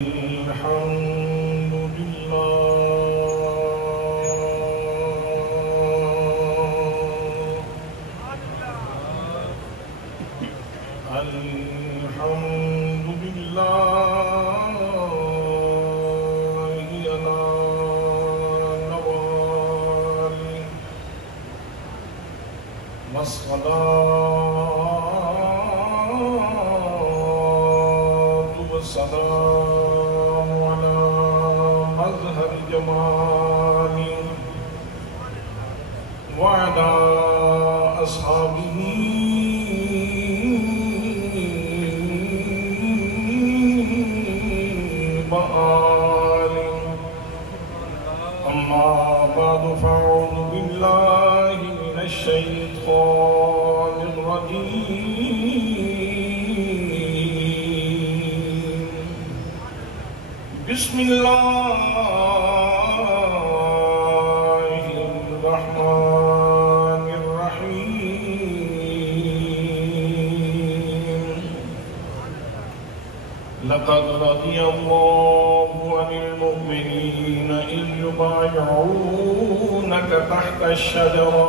الحمد لله الحمد لله على نواله والصلاة والسلام على مظهر جماله وعلى أصحابه وآله. أما بعد فأعوذ بالله من الشيطان الرجيم. بسم الله الرحمن الرحيم. لقد رضي الله عن المؤمنين إذ يبايعونك تحت الشجرة.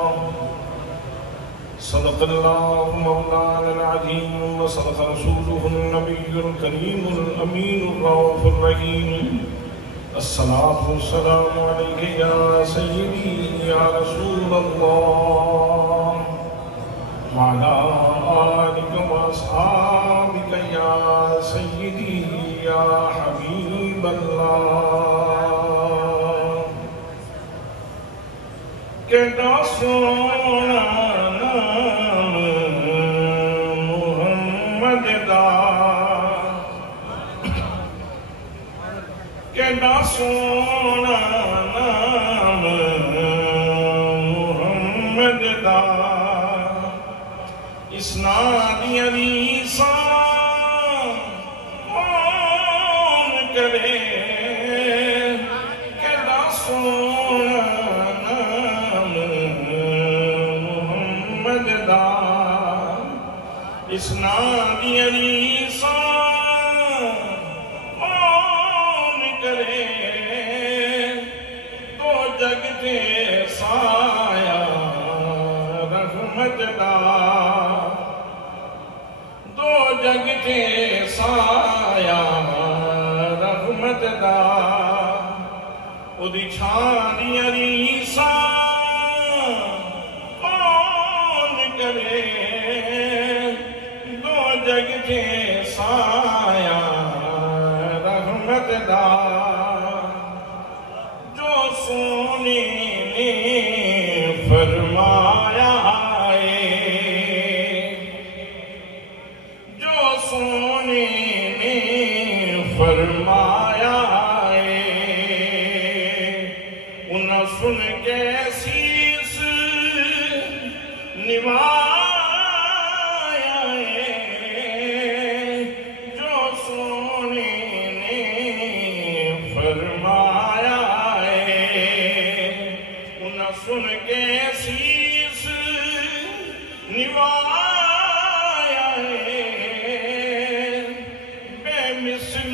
صدق الله مولانا العظيم وصدق رسوله النبي الكريم الأمين الرؤوف الرحيم. الصلاة والسلام عليك يا سيدي يا رسول الله وعلى آلك وأصحابك يا سيدي يا حبيب الله. کیڑا سونا نام محمد دا، کیڑا سونا نام محمد دا، اس نادی ریساں کون کرے. کیڑا سونا نام محمد دا، اس نادی ریساں کون کرے. تو جگ تے سایہ رحمت دا، دو جگ تے سایہ رحمت دا. او دی چھانی ریساں کون کرے. دو جگ تے سایہ رحمت دا. جو سونے نے فرمایا ہے، جو سونے نے فرمایا ہے، انہاں سن کے سیس نوایا ہے. جو سونے نے فرمایا ہے، انہاں سن کے سیس نوایا ہے. بے مثل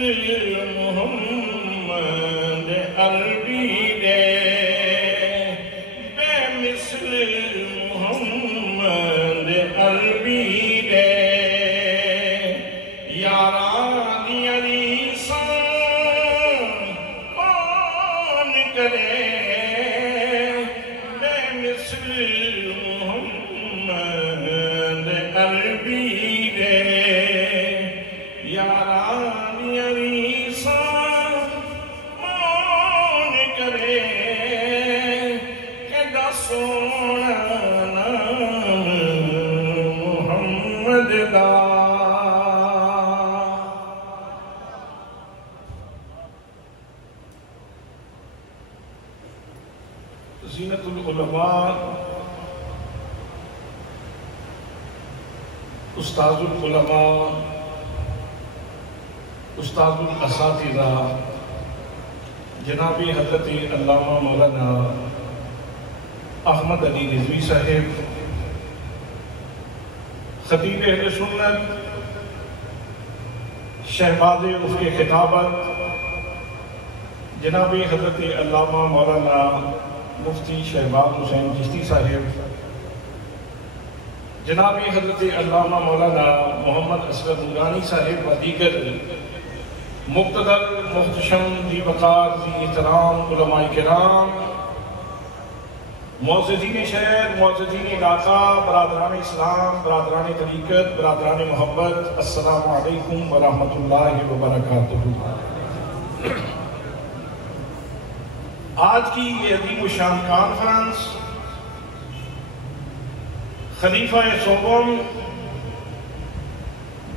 محمد عربی دے، بے مثل محمد عربی دے. یاراں دی ریساں کون کرے. بے مثل محمد عربی دے. یاراں دی ریساں کون کرے. کیڑا سونا نام محمد دا. زینت العلماء استاذ العلماء استاذ الاساتذہ جناب حضرت علامہ مولانا احمد علی رضوی صاحب، خطیب اہل سنت، شہباز افق خطابت، جناب حضرت علامہ مولانا مفتی شہباز حسین چشتی صاحب، جناب حضرت علامہ مولانا محمد اسرد نورانی صاحب و دیگر مقتدر محتشم ذی وقار ذی احترام علماء کرام، معززین شہر، معززین علاقہ، برادران اسلام، برادران طریقت، برادران محبت، السلام علیکم ورحمۃ اللہ وبرکاتہ۔ آج کی یہ عظیم الشان کانفرنس خلیفہ سوم،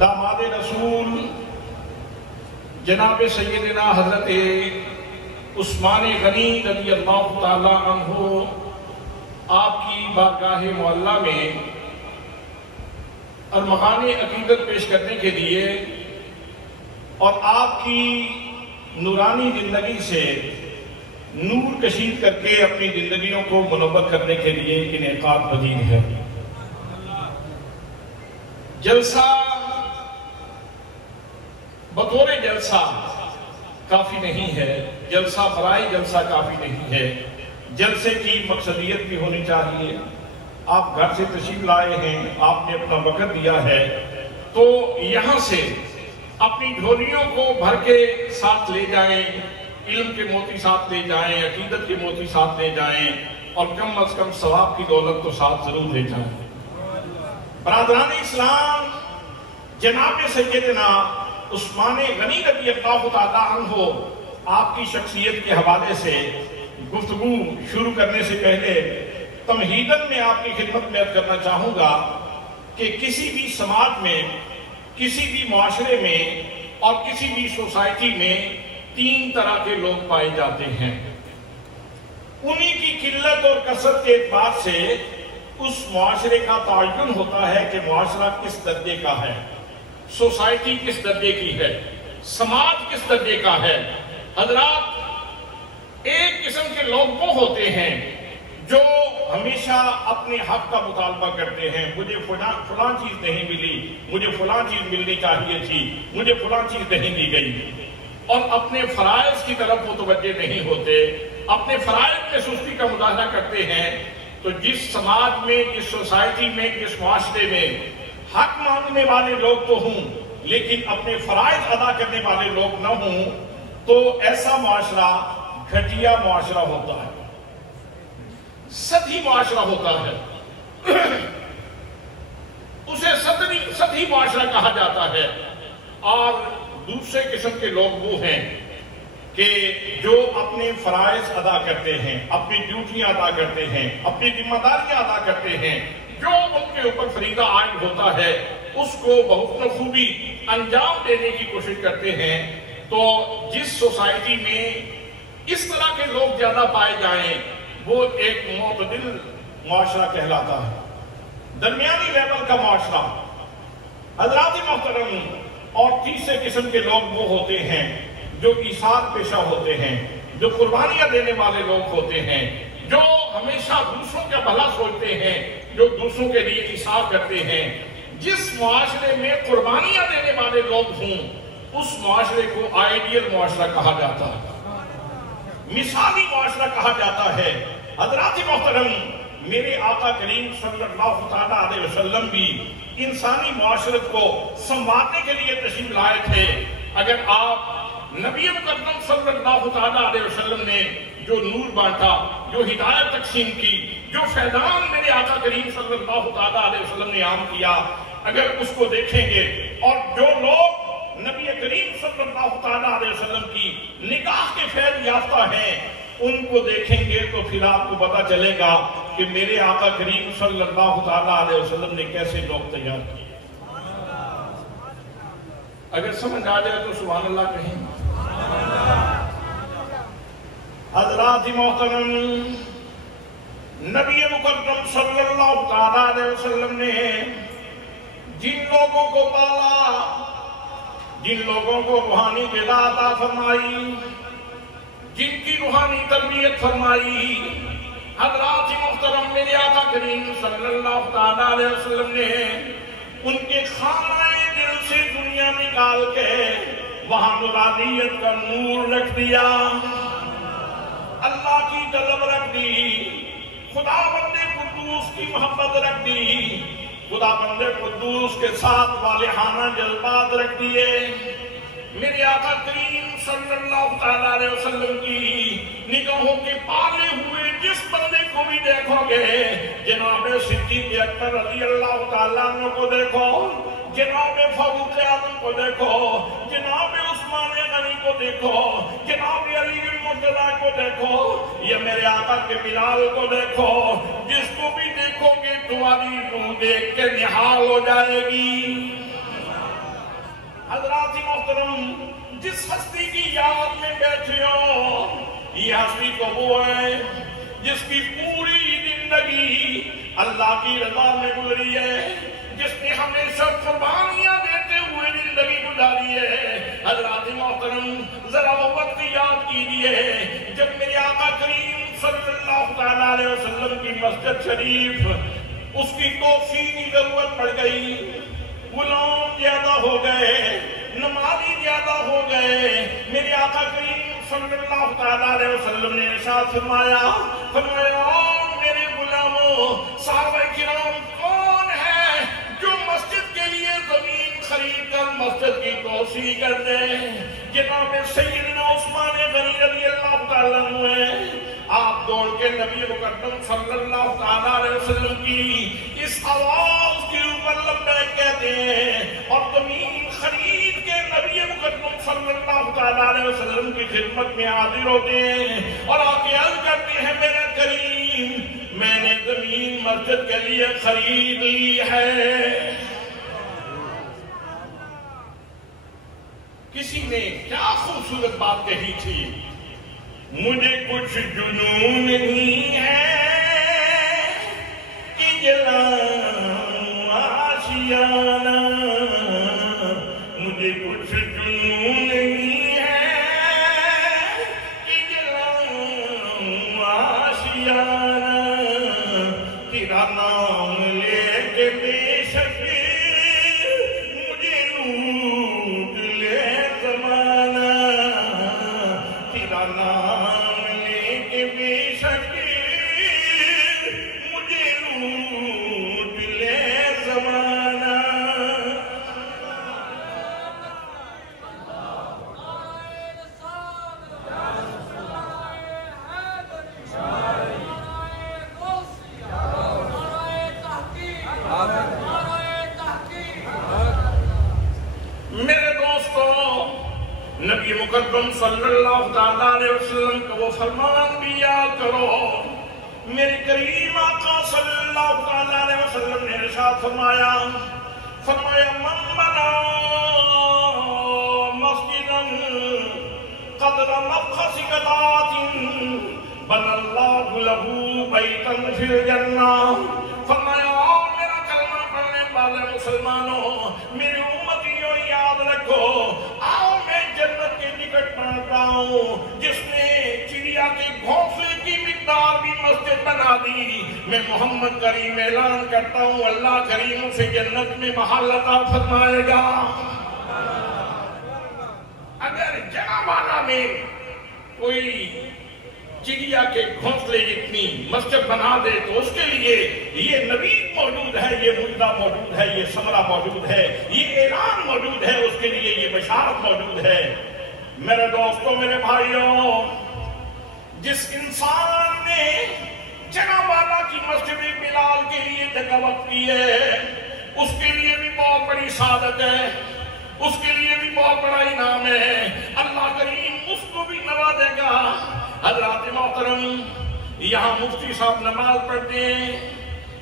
داماد رسول جناب سیدنا حضرت عثمان غنی رضی اللہ تعالی عنہ آپ کی بارگاہ معلیٰ میں ارمغان عقیدت پیش کرنے کے لیے اور آپ کی نورانی زندگی سے نور کشید کر کے اپنی زندگیوں کو منور کرنے کے لیے انعقاد پذیر ہے۔ جلسہ بطور جلسہ کافی نہیں ہے، جلسہ برائے جلسہ کافی نہیں ہے، جلسے کی مقصدیت بھی ہونی چاہیے۔ آپ گھر سے تشریف لائے ہیں، آپ نے اپنا وقت دیا ہے، تو یہاں سے اپنی جھولیوں کو بھر کے ساتھ لے جائیں، علم کے موتی ساتھ لے جائیں، عقیدت کے موتی ساتھ لے جائیں، اور کم از کم ثواب کی دولت تو ساتھ ضرور لے جائیں۔ برادران اسلام، جناب سیدنا عثمان غنی رضی اللہ تعالیٰ عنہ آپ کی شخصیت کے حوالے سے گفتگو شروع کرنے سے پہلے تمہیداً میں آپ کی خدمت میں عرض کرنا چاہوں گا کہ کسی بھی سماج میں، کسی بھی معاشرے میں اور کسی بھی سوسائٹی میں تین طرح کے لوگ پائے جاتے ہیں۔ انہی کی قلت اور کثرت کے اعتبار سے اس معاشرے کا تعین ہوتا ہے کہ معاشرہ کس درجے کا ہے، سوسائٹی کس درجے کی ہے، سماج کس درجے کا ہے۔ حضرات، ایک قسم کے لوگ وہ ہوتے ہیں جو ہمیشہ اپنے حق کا مطالبہ کرتے ہیں، مجھے فلاں چیز نہیں ملی، مجھے فلاں چیز ملنی چاہیے تھی، مجھے فلاں چیز نہیں دی گئی، اور اپنے فرائض کی طرف متوجہ نہیں ہوتے، اپنے فرائض میں سستی کا مظاہرہ کرتے ہیں۔ تو جس سماج میں، جس سوسائٹی میں، جس معاشرے میں حق ماننے والے لوگ تو ہوں لیکن اپنے فرائض ادا کرنے والے لوگ نہ ہوں، تو ایسا معاشرہ گھٹیا معاشرہ ہوتا ہے، سطحی معاشرہ ہوتا ہے، اسے سطحی معاشرہ کہا جاتا ہے۔ اور دوسرے قسم کے لوگ وہ ہیں کہ جو اپنے فرائض ادا کرتے ہیں، اپنی ڈیوٹیاں ادا کرتے ہیں، اپنی ذمہ داریاں ادا کرتے ہیں، جو ان کے اوپر فریضہ عائد ہوتا ہے اس کو بحسن خوبی انجام دینے کی کوشش کرتے ہیں۔ تو جس سوسائٹی میں اس طرح کے لوگ زیادہ پائے جائیں وہ ایک معتدل معاشرہ کہلاتا ہے، درمیانی لیول کا معاشرہ۔ حضرات محترم، اور تیسرے قسم کے لوگ وہ ہوتے ہیں جو ایثار پیشہ ہوتے ہیں، جو قربانیاں دینے والے لوگ ہوتے ہیں، جو ہمیشہ دوسروں کا بھلا سوچتے ہیں، جو دوسروں کے لیے ایثار کرتے ہیں۔ جس معاشرے میں قربانیاں دینے والے لوگ ہوں اس معاشرے کو آئیڈیل معاشرہ کہا جاتا ہے، مثالی معاشرہ کہا جاتا ہے۔ حضرات محترم، میرے آقا کریم صلی اللہ تعالیٰ علیہ وسلم بھی انسانی معاشرت کو سنوارنے کے لیے تشریف لائے تھے۔ اگر آپ نبی مقدم صلی اللہ تعالیٰ علیہ وسلم نے جو نور بانٹا، جو ہدایت تقسیم کی، جو فیضان میرے آقا کریم صلی اللہ تعالیٰ علیہ وسلم نے عام کیا، اگر اس کو دیکھیں گے اور جو لوگ نبی کریم صلی اللہ تعالیٰ علیہ وسلم کی نگاہ کے فیض یافتہ ہیں ان کو دیکھیں گے تو پھر آپ کو پتا چلے گا کہ میرے آقا کریم صلی اللہ تعالیٰ علیہ وسلم نے کیسے لوگ تیار کیے۔ اگر سمجھ آ جائے تو سبحان اللہ کہیں۔ حضرات محترم، نبی مقدم صلی اللہ تعالیٰ علیہ وسلم نے جن لوگوں کو پالا، جن لوگوں کو روحانی غذا عطا فرمائی، جن کی روحانی تربیت فرمائی، حضرات محترم میرے آقا کریم صلی اللہ تعالیٰ علیہ وسلم نے ان کے خانہ دل سے دنیا نکال کے وہاں نورانیت کا نور رکھ دیا۔ اللہ کی طلب رکھ دی، خدا بندے قدوس کی محبت رکھ دی، خدا بندے قدوس کے ساتھ والہانہ جذبات رکھ دیے۔ میرے آقا کریم صلی اللہ علیہ وسلم کی نگاہوں کے پالے ہوئے جس بندے کو بھی دیکھو گے، جناب صدیق اکبر رضی اللہ تعالیٰ عنہ کو دیکھو، جناب فاروق اعظم کو دیکھو، جناب عثمان غنی کو دیکھو، جناب علی مرتضیٰ کو دیکھو، یہ میرے آقا کے بلال کو دیکھو، جس کو بھی دیکھو گے تمہاری روح دیکھ کے نہال ہو جائے گی۔ حضرات محترم، جس ہستی کی یاد میں بیٹھے ہو، یہ ہستی تو وہ ہے جس کی پوری زندگی اللہ کی رضا میں گزری ہے، جس نے ہمیشہ قربانیاں دیتے ہوئے زندگی گزاری ہے۔ حضرات محترم، ذرا وہ وقت یاد کیجئے جب میرے آقا کریم صلی اللہ علیہ وسلم کی مسجد شریف اس کی توسیع کی ضرورت پڑ گئی، غلام زیادہ ہو گئے، نمازی زیادہ ہو گئے۔ میرے آقا کریم صلی اللہ علیہ وسلم نے ارشاد فرمایا میرے غلاموں، صحابہ کرام کون ہے جو مسجد کے لیے زمین خرید کر مسجد کی توسیع کر دے؟ جناب سیدنا عثمان غنی رضی اللہ تعالیٰ عنہ ہیں۔ آپ دوڑ کے نبی مقدم صلی اللہ علیہ وسلم کی اس آواز کے اوپر لبیک کہتے ہیں اور زمین خرید کے نبی مقدم صلی اللہ علیہ وسلم کی خدمت میں حاضر ہوتے ہیں اور آکے عرض کرتے ہیں میرے کریم، میں نے زمین مسجد کے لیے خرید لی ہے۔ کسی نے کیا خوبصورت بات کہی تھی، مجھے کچھ جنون نہیں ہے کہ جلاؤں آشیانہ، مجھے کچھ جنون نہیں ہے کہ جلاؤں آشیانہ، تیرا نام لے کے بے شک مجھے لوٹ لے زمانہ، تیرا نام لے کے بے شک مجھے لوٹ لے زمانہ۔ میرے دوستو، نبی مقدم صلی اللہ علیہ وسلم کا وہ فرمان بھی یاد کرو۔ میرے کریم آقا صلی اللہ علیہ وسلم نے ارشاد فرمایا من بنا مسجدا قدر مفخذ قطعۃ بنى اللہ لہ بیتا فی الجنہ۔ فرمایا میرا کلمہ پڑھنے والے مسلمانوں، میری امتیوں یاد رکھو، آؤ میں جنت کے نکٹ پہنچتا ہوں جس نے چڑیا کے گھونسلے کی مقدار بھی مسجد بنا دی۔ میں محمد کریم اعلان کرتا ہوں اللہ کریم اسے جنت میں محل عطا فرمائے گا۔ اگر جگہ والا میں کوئی چڑیا کے گھونسلے جتنی مسجد بنا دے تو اس کے لیے یہ نوید موجود ہے، یہ مجدہ موجود ہے، یہ ثمرہ موجود ہے، یہ اعلان موجود ہے، اس کے لیے یہ بشارت موجود ہے۔ میرے دوستوں، میرے بھائیوں، جس انسان نے جگہ والا کی مسجد بلال کے لیے جگہ وقف کی ہے، اس کے لیے بھی بہت بڑی سعادت ہے، اس کے لیے بھی بہت بڑا انعام ہے۔ اللہ کریم اس کو بھی نوازے گا۔ حضرات محترم، یہاں مفتی صاحب نماز پڑھتے ہیں،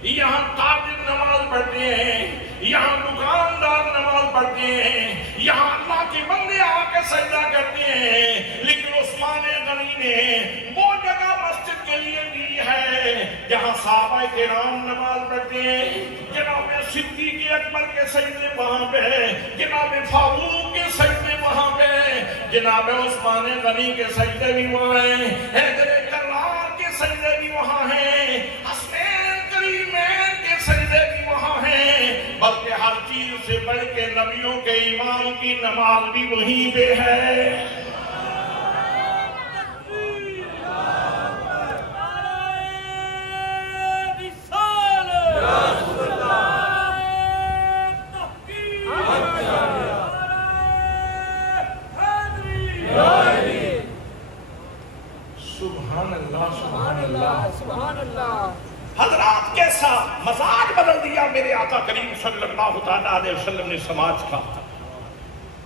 یہاں تاجر نماز پڑھتے ہیں، یہاں دکاندار نماز پڑھتے ہیں، یہاں اللہ کے بندے آ کے سجدہ کرتے ہیں، لیکن عثمان غنی نے وہ جگہ مسجد کے لیے دی ہے جہاں صحابہ کرام نماز پڑھتے ہیں۔ جناب صدیق اکبر کے سجدے وہاں پہ، جناب فاروق کے سجدے وہاں پہ، جناب عثمان غنی کے سجدے بھی وہاں ہیں، حیدر کرار کے سجدے بھی وہاں ہیں، حسنین کریمین کے سجدے بھی وہاں ہیں، بلکہ ہر چیز سے بڑھ کے نبیوں کے امام کی نماز بھی وہیں پہ ہے۔ اللہ سبحان اللہ سبحان اللہ. حضرات کیسا مزاج بدل دیا میرے آقا کریم صلی اللہ تعالیٰ علیہ وسلم نے سماج کا.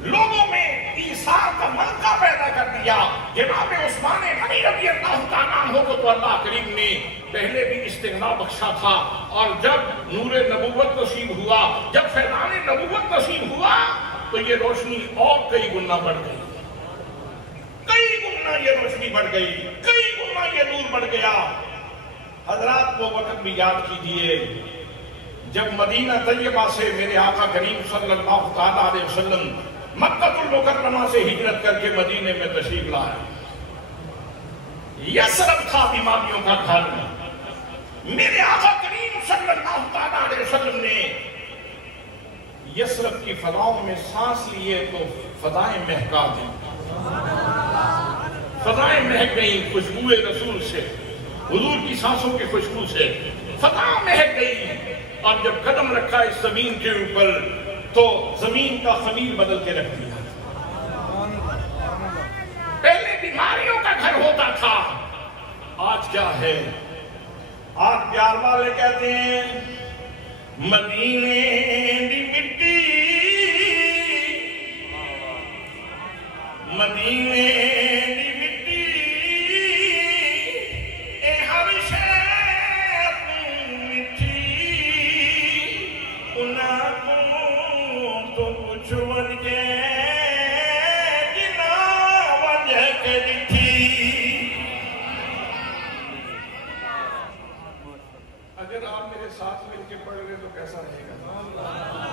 لوگوں میں ایثار کا ملکہ پیدا کر دیا. جناب عثمان غنی رضی اللہ تعالیٰ عنہ کو تو اللہ کریم نے پہلے بھی استغنا بخشا تھا، اور جب نور نبوت نصیب ہوا، جب فیضان نبوت نصیب ہوا تو یہ روشنی اور کئی گنا بڑھ گئی. کئی گنا یہ روشنی بڑھ گئی، کئی گنا یہ نور بڑھ گیا. حضرات وہ وقت بھی یاد کیجئے جب مدینہ طیبہ سے میرے آقا کریم صلی اللہ تعالیٰ علیہ وسلم مکہ المکرمہ سے ہجرت کر کے مدینے میں تشریف لائے. یثرب تھا بیماریوں کا گھر. میرے آقا کریم صلی اللہ تعالیٰ علیہ وسلم نے یثرب کی فضاؤں میں سانس لیے تو فضائیں مہکا دیں. فضائیں مہک گئیں خوشبوئے رسول سے، حضور کی سانسوں کی خوشبو سے فضا مہک گئی. اور جب قدم رکھا اس زمین کے اوپر تو زمین کا خمیر بدل کے رکھ دیا. پہلے بیماریوں کا گھر ہوتا تھا، آج کیا ہے؟ آج پیار والے کہتے ہیں مدینے دی مٹی، مدینے دی مٹی اے ہر شے میٹھی، انہاں کو تو کچھ ورگے جنا وجہ کے دکھی. اگر آپ میرے ساتھ مل کے پڑھ رہے تو کیسا رہے گا؟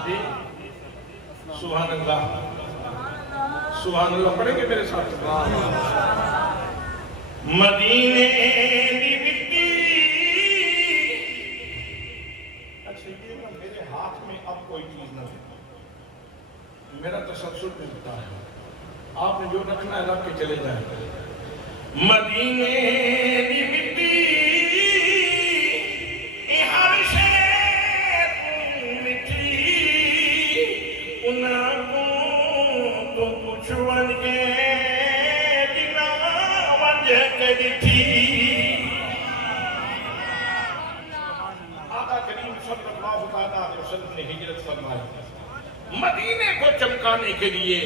جی سبحان اللہ سبحان اللہ. پڑھیں گے میرے ساتھ؟ مدینے دی مٹی. اچھا یہ نا میرے ہاتھ میں اب کوئی چیز نہ ہے، میرا تسلسل ملتا ہے، آپ نے جو رکھنا ہے رکھ کے چلے جائیں. مدینے دی مٹی اے ہر شے میٹھی، انہاں کو تو کچھ ورگے جنا وجہ کے دکھی. آقا کریم صلی اللہ تعالیٰ علیہ وسلم نے ہجرت فرمائی مدینے کو چمکانے کے لیے،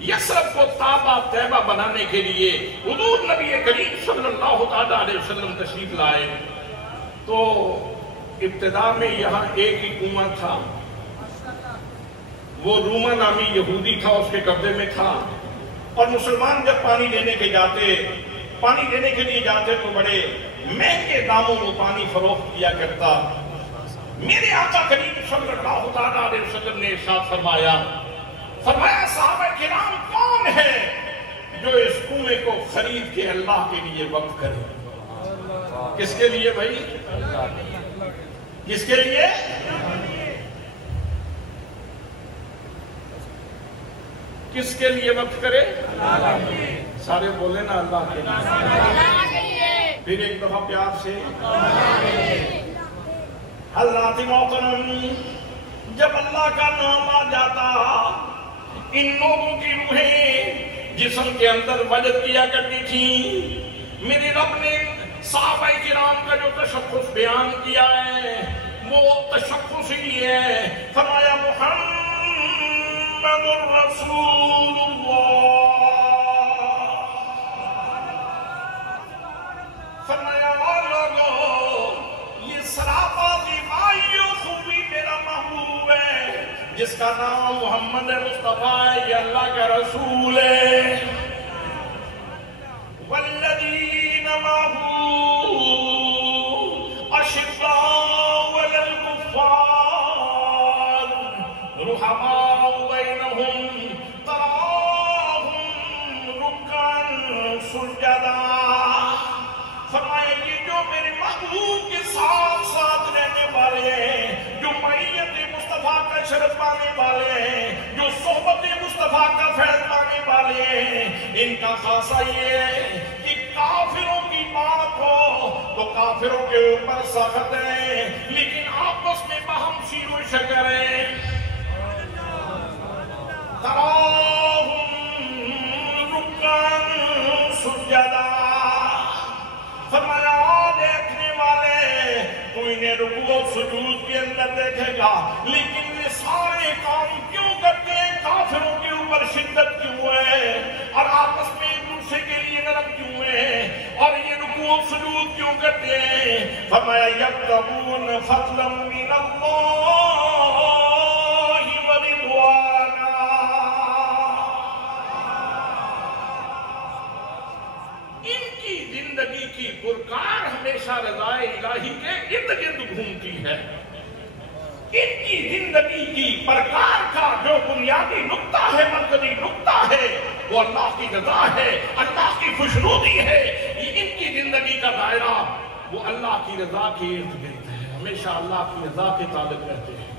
یثرب کو تابہ طیبہ بنانے کے لیے. حضور نبی کریم صلی اللہ تعالیٰ علیہ وسلم تشریف لائے تو ابتدا میں یہاں ایک ہی کنواں تھا. وہ روما نامی یہودی تھا، اس کے قبضے میں تھا. اور مسلمان جب پانی لینے کے لیے جاتے تو بڑے مہنگے داموں میں پانی فروخت کیا کرتا. میرے آقا کریم صلی اللہ تعالیٰ علیہ وسلم نے ارشاد فرمایا صحابہ کرام کون ہے جو اس کنویں کو خرید کے اللہ کے لیے وقف کرے؟ کس کے لیے بھائی؟ کس کے لیے؟ کس کے لیے وقف کرے؟ سارے بولے نا اللہ کے لیے. پھر ایک دفعہ پیار سے حضرات محترم، جب اللہ کا نام آ جاتا ان لوگوں کی روحیں جسم کے اندر وجد کیا کرتی تھی. میرے رب نے صحابہ کرام کا جو تشخص بیان کیا ہے وہ تشخص ہی ہے. فرمایا محمد رسول اللہ، فرمایا لوگو یہ سراپا دیوائی و خوبی میرا محبوب ہے جس کا نام محمد مصطفیٰ ہے، یہ اللہ کا رسول ہے. والذین معه اشداء علی الکفار رحماء بینہم تراہم رکعا سجدا. فرمایا یہ جو میرے محبوب کے ساتھ ساتھ رہنے والے ہیں، جو معیت مصطفیٰ کا شرف پانے والے ہیں، جو صحبت مصطفیٰ کا فیض پانے والے ہیں، ان کا خاصہ یہ ہے کہ کافروں کی بات ہو تو کافروں کے اوپر سخت ہیں، لیکن آپس میں باہم شیر و شکر ہیں. تراہم رکعا سجدا. انہیں رکوع و سجود کے اندر دیکھے گا، لیکن یہ سارے کام کیوں کرتے ہیں؟ کافروں کے اوپر شدت کیوں ہے اور آپس میں ایک دوسرے کے لیے نرم کیوں ہے اور یہ رکوع و سجود کیوں کرتے ہیں؟ فرمایا یبتغون فضلا من اللہ ورضوانا، ان کی زندگی کی پرکار ہمیشہ رضائے الہی کے ارد گرد گھومتی ہے۔ ان کی زندگی کی پرکار کا جو بنیادی نقطہ ہے، مرکزی نقطہ ہے، وہ اللہ کی رضا ہے، اللہ کی خوشنودی ہے۔ ان کی زندگی کا دائرہ وہ اللہ کی رضا کے ارد گرد ہے، ہمیشہ اللہ کی رضا کے تعلق رہتے ہیں۔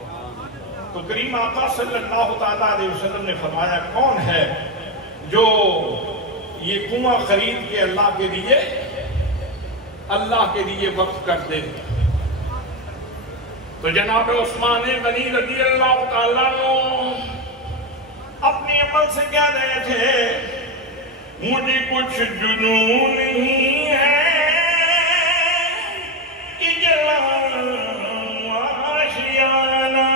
تو کریم آقا صلی اللہ تعالیٰ علیہ وسلم نے فرمایا کون ہے جو یہ کنواں خرید کے اللہ کے لیے وقف کر دے؟ تو جناب عثمان غنی رضی اللہ تعالیٰ عنہ اپنے عمل سے کہہ رہے تھے مجھے کچھ جنون نہیں ہے کہ جلاؤں آشیانہ،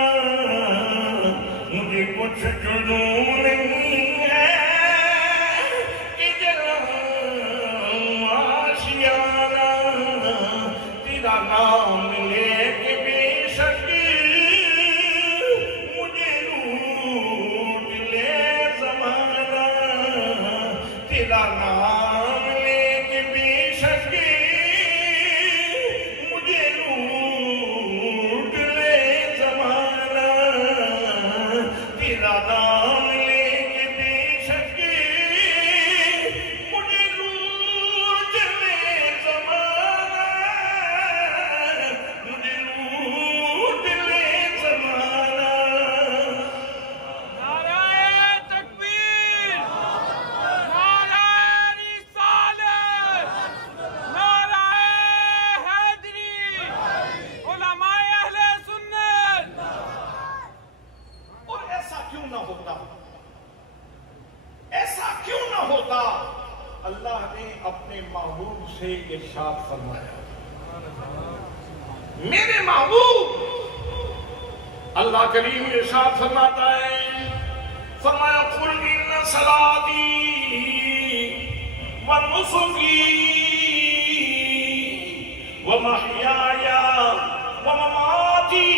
مجھے کچھ جنون نہیں ہے کہ جلاؤں آشیانہ، تیرا نام لے کے بے شک مجھے لوٹ لے زمانہ، تیرا نام لے کے بے شک مجھے لوٹ لے زمانہ، تیرا نام لے کے بے شک مجھے لوٹ لے زمانہ، مجھے لوٹ لے زمانہ۔ نعرہ تکبیر، نعرہ رسالت، نعرہ حیدری، علماء اہل سنت۔ اور ایسا کیوں نہ ہوتا؟ ایسا کیوں نہ ہوتا؟ اللہ نے اپنے محبوب سے ارشاد فرمایا، میرے محبوب اللہ کریم ارشاد فرماتا ہے، فرمایا قل ان صلاتی ونسکی ومحیای ومماتی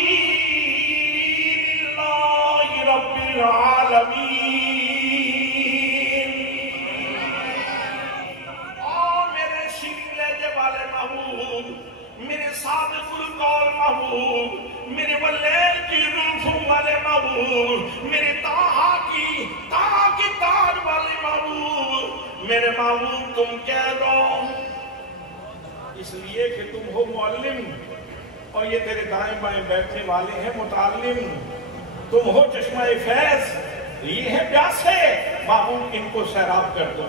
للہ رب العالمین۔ میرے شیریں لہجے والے محبوب، میرے صادق القول محبوب، میرے واللیل کی زلفوں والے محبوب، میرے طٰہٰ کی تاج والے محبوب، میرے محبوب تم کہہ دو، اس لیے کہ تم ہو معلم اور یہ تیرے دائیں بائیں بیٹھنے والے ہیں متعلم، تم ہو چشمہ فیض، یہ ہے پیاسے، محبوب ان کو سیراب کر دو،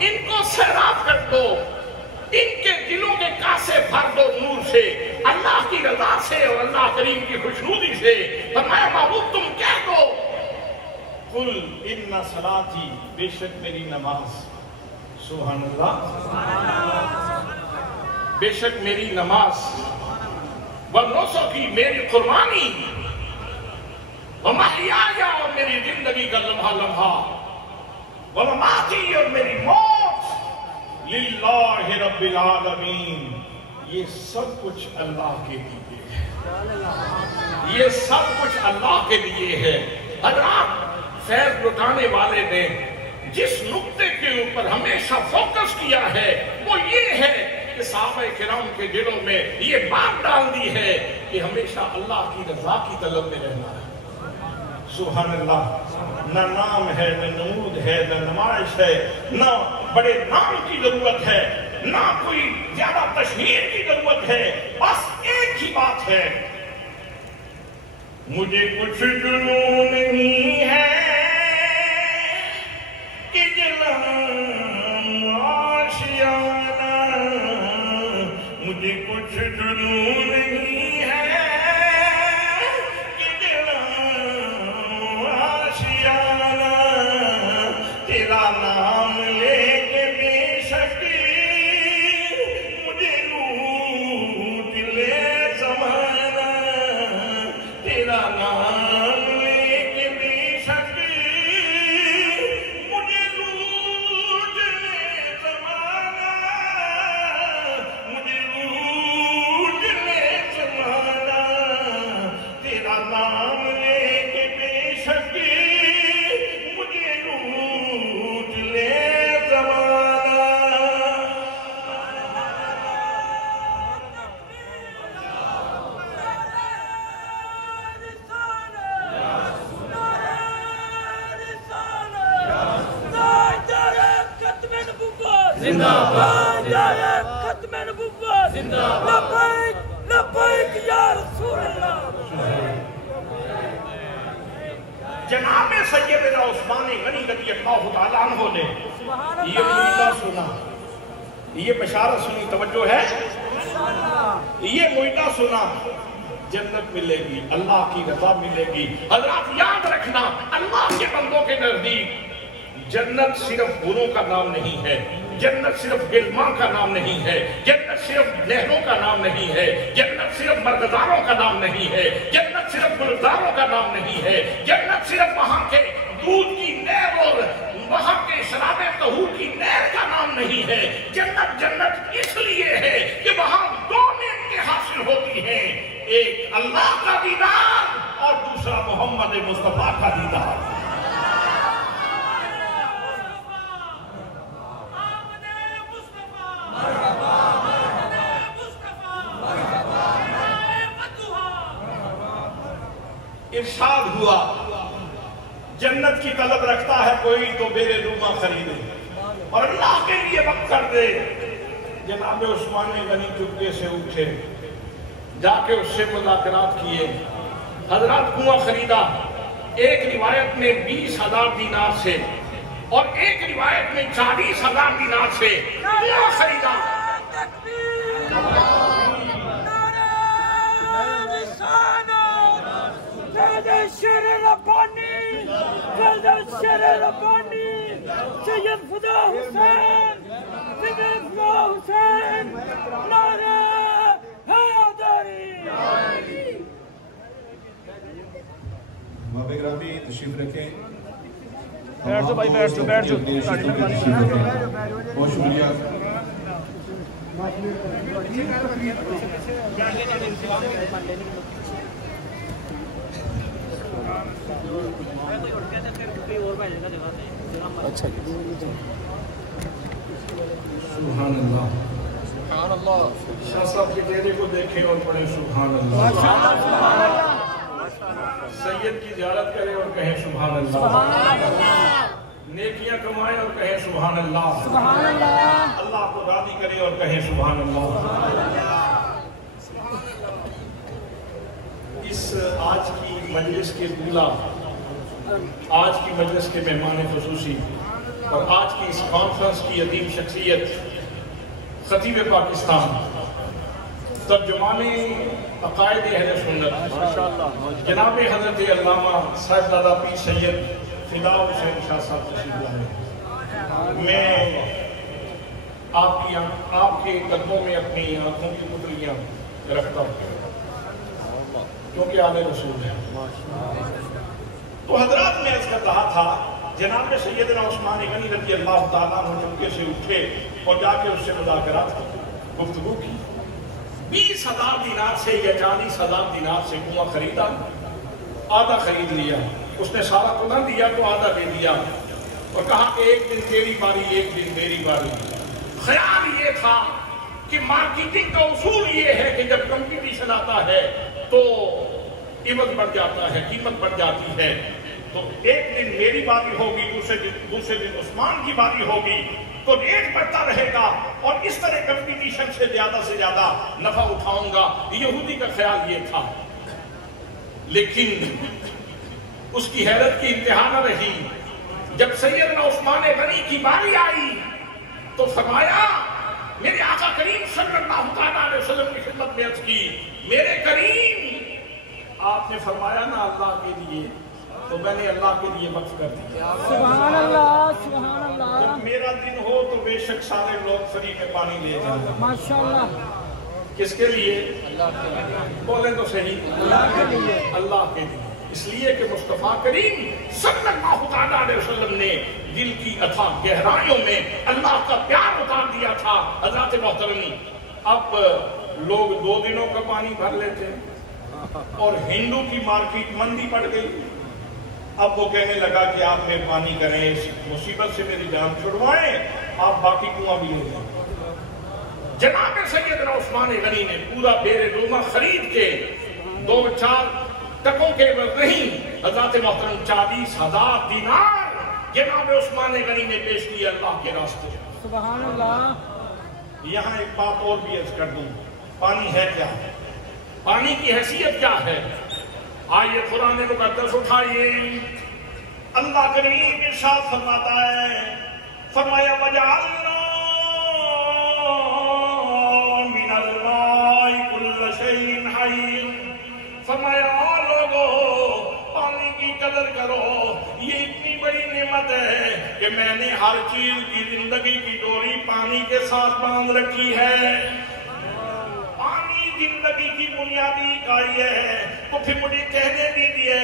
ان کو سیراب کر دو، ان کے دلوں کے کاسے بھر دو نور سے، اللہ کی رضا سے اور اللہ کریم کی خوشنودی سے۔ فرمایا محبوب تم کہہ دو قل ان صلاتی، بے شک میری نماز، سبحان اللہ، بے شک میری نماز، ونسکی میری قربانی، ومحیای اور میری زندگی کا لمحہ لمحہ، ومماتی اور میری موت، للہ رب العالمین، یہ سب کچھ اللہ کے لیے ہے، یہ سب کچھ اللہ کے لیے ہے۔ حضرات فیض لٹانے والے نے جس نقطے کے اوپر ہمیشہ فوکس کیا ہے وہ یہ ہے کہ صحابہ کرام کے دلوں میں یہ بات ڈال دی ہے کہ ہمیشہ اللہ کی رضا کی طلب میں رہنا ہے۔ سبحان اللہ، نہ نام ہے، نہ نمود ہے، نہ نمائش ہے، نہ بڑے نام کی ضرورت ہے، نہ کوئی زیادہ تشہیر کی ضرورت ہے، بس ایک ہی بات ہے، مجھے کچھ جنون نہیں ہے کہ جلاؤں آشیانہ، مجھے کچھ جنون نہیں ہے کہ جلاؤں آشیانہ، تیرا نام لے کے بے شک مجھے لوٹ زندہ باد ختم نبوت زندہ باد لبیک لبیک یا رسول اللہ جناب سیدنا عثمان غنی رضی اللہ تعالیٰ عنہ نے یہ معجزہ سنا، یہ بشارت سنی، توجہ ہے، یہ معجزہ سنا، جنت ملے گی، اللہ کی رضا ملے گی۔ حضرات یاد رکھنا، اللہ کے بندوں کے نزدیک جنت صرف گنوں کا نام نہیں ہے، جنت صرف غلمان کا نام نہیں ہے، جنت صرف نہروں کا نام نہیں ہے، جنت صرف مرغداروں کا نام نہیں ہے، جنت صرف گلزاروں کا نام نہیں ہے، جنت صرف وہاں کے دودھ کی نہر اور وہاں کے شراب طہور کی نہر کا نام نہیں ہے۔ جنت جنت اس لیے ہے کہ وہاں دو نعمتیں حاصل ہوتی ہیں، ایک اللہ کا دیدار اور دوسرا محمد مصطفیٰ کا دیدار۔ ارشاد ہوا جنت کی طلب رکھتا ہے کوئی تو بیر روما خریدے اور اللہ کے لیے وقت کر دے۔ جناب عثمان غنی چپکے سے اٹھے، جا کے اس سے مذاکرات کیے، حضرات کنواں خریدا، ایک روایت میں 20,000 دینار سے اور ایک روایت میں 40,000 دینار سے کنواں خریدا۔ شیر ربانی شیر ربانی سید فدا حسین سید فدا حسین نعرہ حیدری۔ بابا گرامی تشریف رکھیں، بیٹھ جاؤ بھائی، بیٹھ جاؤ بیٹھ جاؤ، بہت شکریہ۔ سبحان اللہ، سبحان اللہ۔ شاہ صاحب کے چہرے کو دیکھیں اور پڑھیں سبحان اللہ۔ سید کی زیارت کریں اور کہیں سبحان اللہ۔ نیکیاں کمائیں اور کہیں سبحان اللہ۔ اللہ کو راضی کریں اور کہیں سبحان اللہ۔ اس آج کی مجلس کے دولا، آج کی مجلس کے مہمان خصوصی اور آج کی اس کانفرنس کی عظیم شخصیت خطیب پاکستان، ترجمان عقائد اہل سنت، جناب حضرت علامہ صاحبزادہ پیر سید فدا حسین شاہ صاحب تشریف لائے۔ میں آپ کے قدموں میں اپنی آنکھوں کی پتلیاں رکھتا ہوں کیونکہ آل رسول ہے۔ تو حضرات میں اس کا کہا تھا، جناب سیدنا عثمان غنی رضی اللہ تعالیٰ عنہ چپکے سے اٹھے اور جا کے اس سے مذاکرات گفتگو کی۔ 20,000 دینار سے یا 40,000 دینار سے کنواں خریدا، آدھا خرید لیا، اس نے سارا تو نہ دیا تو آدھا دے دیا اور کہا کہ ایک دن تیری باری ایک دن میری باری۔ خیال یہ تھا کہ مارکیٹنگ کا اصول یہ ہے کہ جب کمپٹیشن آتا ہے تو قیمت بڑھ جاتا ہے، قیمت بڑھ جاتی ہے، تو ایک دن میری باری ہوگی، دوسرے دن عثمان کی باری ہوگی، تو ریٹ بڑھتا رہے گا اور اس طرح کمپٹیشن سے زیادہ نفع اٹھاؤں گا۔ یہودی کا خیال یہ تھا، لیکن اس کی حیرت کی انتہا نہ رہی۔ جب سیدنا عثمان غنی کی باری آئی تو فرمایا، میرے آقا کریم صلی اللہ علیہ وسلم کی خدمت میں عرض کی، میرے کریم آپ نے فرمایا نا اللہ کے لیے، تو میں نے اللہ کے لیے وقف کر دیا۔ سبحان اللہ سبحان اللہ۔ جب میرا دن ہو تو بے شک سارے لوگ فری میں پانی لے جائیں گے۔ ماشاءاللہ۔ کس کے لیے؟ اللہ کے لیے۔ بولیں تو صحیح، اللہ کے لیے، اللہ کے لیے۔ اس لیے کہ مصطفیٰ کریم صلی اللہ علیہ وسلم نے دل کی اتھاہ گہرائیوں میں اللہ کا پیار اتار دیا تھا۔ حضرات محترم، اب لوگ 2 دنوں کا پانی بھر لیتے ہیں اور ہندو کی مارکیٹ مندی پڑ گئی۔ اب وہ کہنے لگا کہ آپ نے پانی کریں، اس مصیبت سے میری جان چھڑوائیں، آپ باقی کنواں بھی لے جائیں۔ جناب سیدنا عثمان غنی نے پورا بیر روما خرید کے 2-4 ٹکوں کے نہیں، حضرات محترم 40,000 دینار جناب عثمان غنی نے پیش کیا اللہ کے راستے. سبحان اللہ. یہاں ایک بات اور بھی عرض کر دوں. پانی ہے کیا؟ پانی کی حیثیت کیا ہے؟ آئیے قرآن مقدس اٹھائیے. اللہ کریم ارشاد فرماتا ہے، فرمایا وَجَعَلْنَا مِنَ الْمَاءِ كُلَّ شَيْءٍ حَيٍّ. فرمایا لوگو پانی کی قدر کرو، یہ اتنی بڑی نعمت ہے کہ میں نے ہر چیز کی زندگی کی ڈوری پانی کے ساتھ باندھ رکھی ہے. پانی زندگی کی بنیادی اکائی ہے. تو پھر مجھے کہنے دیجیے،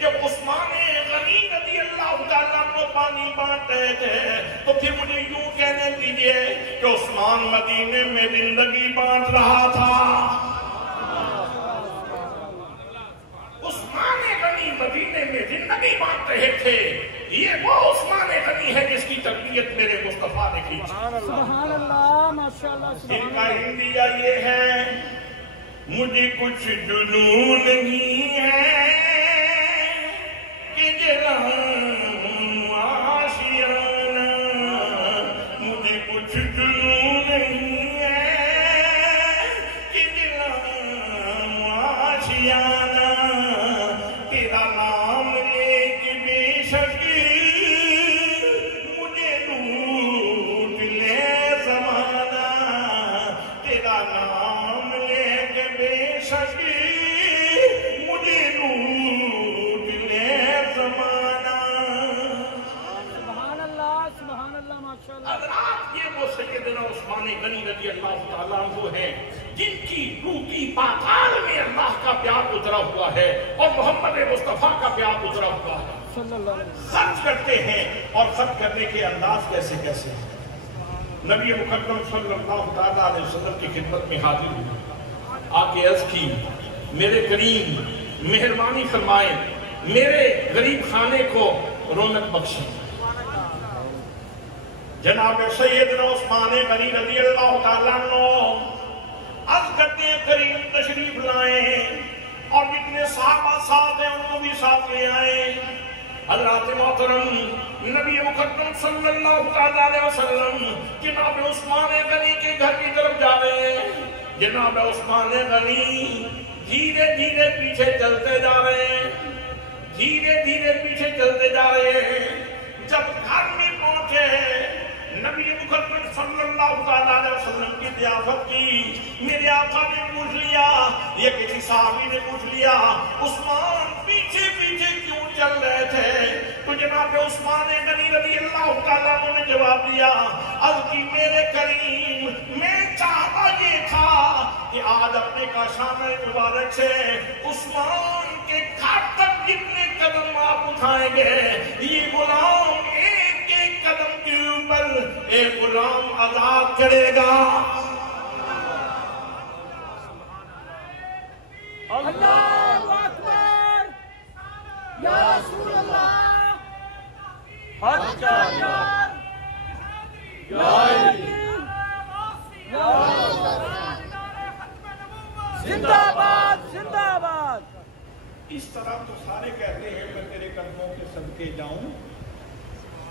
جب عثمان غنی رضی اللہ تعالیٰ کو پانی بانٹ رہے تھے تو پھر مجھے یوں کہنے دیجیے کہ عثمان مدینے میں زندگی بانٹ رہا تھا. عثمان غنی مدینے میں زندگی بانٹ رہے تھے. یہ وہ عثمان غنی ہے جس کی تربیت میرے مصطفیٰ نے کی. سبحان اللہ. ماشاءاللہ. ان کا ہندیہ یہ ہے، مجھے کچھ جنون نہیں ہے کہ جلاؤں آشیانہ. مجھے کچھ جنون نہیں ہے کہ جلاؤں آشیانہ. تیرا نام لے کے بے شک مجھے لوٹ لے زمانہ. تیرا نام لے کے بے شک مجھے لوٹ لے زمانہ. سبحان اللہ. سبحان اللہ. ماشاءاللہ. حضرات یہ وہ سیدنا عثمان غنی رضی اللہ تعالیٰ عنہ ہیں جن کی روح کی پاتال میں اللہ کا پیار اترا ہوا ہے اور محمد مصطفیٰ کا پیار اترا ہوا ہے. صلی اللہ علیہ وسلم. خرچ کرتے ہیں اور خرچ کرنے کے انداز کیسے کیسے ہیں. نبی مقدم صلی اللہ تعالیٰ علیہ وسلم کی خدمت میں حاضر ہوئے، آ کے عرض کی، میرے کریم مہربانی فرمائیں، میرے غریب خانے کو رونق بخشیں. جناب سیدنا عثمان غنی رضی اللہ تعالیٰ عنہ عرض کرتے ہیں کریم تشریف لائیں اور جتنے صحابہ ساتھ ہیں ان کو بھی ساتھ لے آئیں. حضرات محترم نبی مقدم صلی اللہ علیہ وسلم جناب عثمان غنی کے گھر کی طرف جا رہے ہیں. جناب عثمان غنی دھیرے دھیرے پیچھے چلتے جا رہے ہیں، دھیرے دھیرے پیچھے چلتے جا رہے ہیں. جب گھر میں پہنچے نبی مقدم صلی اللہ علیہ وسلم کی ضیافت کی. میرے آقا نے پوچھ لیا، یہ کسی صحابی نے پوچھ لیا، عثمان پیچھے پیچھے کیوں چل رہے تھے؟ تو جناب عثمان غنی رضی اللہ تعالیٰ عنہ نے جواب دیا، عرض کی میرے کریم میں چاہتا یہ تھا کہ آج اپنے کاشانہ مبارک سے عثمان کے گھر تک جتنے قدم آپ اٹھائیں گے یہ غلام ایک ایک قدم کے اوپر ایک غلام آزاد کرے گا. اللہ اکبر. یا رسول اللہ. حق جان. زندہ باد. زندہ باد. اس طرح تو سارے کہتے ہیں میں تیرے قدموں کے صدقے جاؤں،